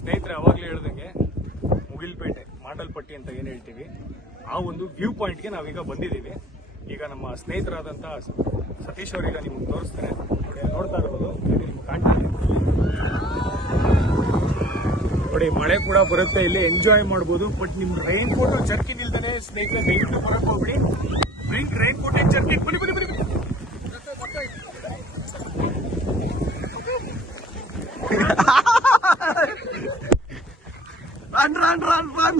ಸ್ನೇಹಿತರೆ ಅವಾಗಲೇ ಹೇಳ್ದಂಗೆ ಮುಗಿಲ್ಪೇಟೆ ಮಾಡಲ್ಪಟ್ಟಿ ಅಂತ ಏನು ಹೇಳ್ತೀವಿ ಆ ಒಂದು ವ್ಯೂ ಪಾಯಿಂಟ್ಗೆ ನಾವೀಗ ಬಂದಿದ್ದೀವಿ. ಈಗ ನಮ್ಮ ಸ್ನೇಹಿತರಾದಂಥ ಸತೀಶ್ ಅವರೀಗ ನಿಮಗೆ ತೋರಿಸ್ತಾರೆ ನೋಡಿ ನೋಡ್ತಾ ಇರ್ಬೋದು. ನಿಮ್ಗೆ ಕಾಣ್ತಾ ನೋಡಿ ಮಳೆ ಕೂಡ ಬರುತ್ತೆ ಇಲ್ಲಿ ಎಂಜಾಯ್ ಮಾಡ್ಬೋದು. ಬಟ್ ನಿಮ್ ರೈನ್ ಕೋಟ್ ಜರ್ಕಿನ್ ಇಲ್ದಾನೆ ಸ್ನೇಹಿತರೆ ದಯವಿಟ್ಟು ಬರಕ್ ಹೋಗ್ಬಿಡಿ. ಬ್ರಿಂಕ್ ರೈನ್ ಕೋಟ್ ಚರ್ಕಿ ಬನ್ನಿ ಬನ್ನಿ ಬನ್ನಿ ಬನ್ನಿ. run run run run